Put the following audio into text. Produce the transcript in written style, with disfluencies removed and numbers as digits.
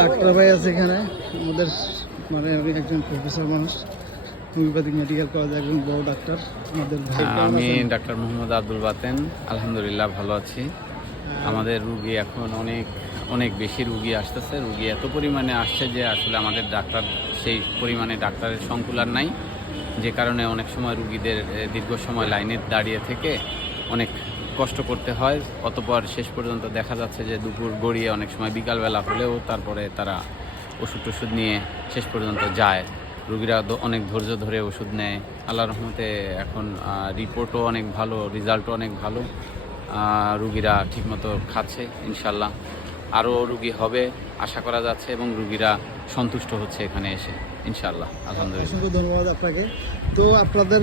Doctor ভাই আছে এখানে আমাদের, মানে আমি একজন প্রফেসর মানুষ, হোমিওপ্যাথিক মেডিকেল কলেজ একজন বড় ডাক্তার আমাদের ভাই। আমি ডাক্তার মোহাম্মদ আব্দুল বাতেন, আলহামদুলিল্লাহ ভালো আছি। আমাদের রুগী এখন অনেক বেশি রুগী আসতেছে। রুগী এত পরিমাণে আসছে যে আসলে আমাদের ডাক্তার সেই পরিমাণে ডাক্তারের সংকুলান নাই, যে কারণে অনেক সময় রুগীদের দীর্ঘ সময় লাইনে দাঁড়িয়ে থেকে অনেক কষ্ট করতে হয়। অতপর শেষ পর্যন্ত দেখা যাচ্ছে যে দুপুর গড়িয়ে অনেক সময় বিকালবেলা হলেও তারপরে তারা ওষুধ টষুধ নিয়ে শেষ পর্যন্ত যায়। রুগীরা অনেক ধৈর্য ধরে ওষুধ নেয়। আল্লাহর রহমতে এখন রিপোর্টও অনেক ভালো, রিজাল্টও অনেক ভালো। রুগীরা ঠিকমতো খাচ্ছে, ইনশাল্লাহ আরও রুগী হবে আশা করা যাচ্ছে এবং রুগীরা সন্তুষ্ট হচ্ছে এখানে এসে, ইনশাল্লাহ আলহামদুলিল্লাহ। অসংখ্য ধন্যবাদ আপনাকে। তো আপনাদের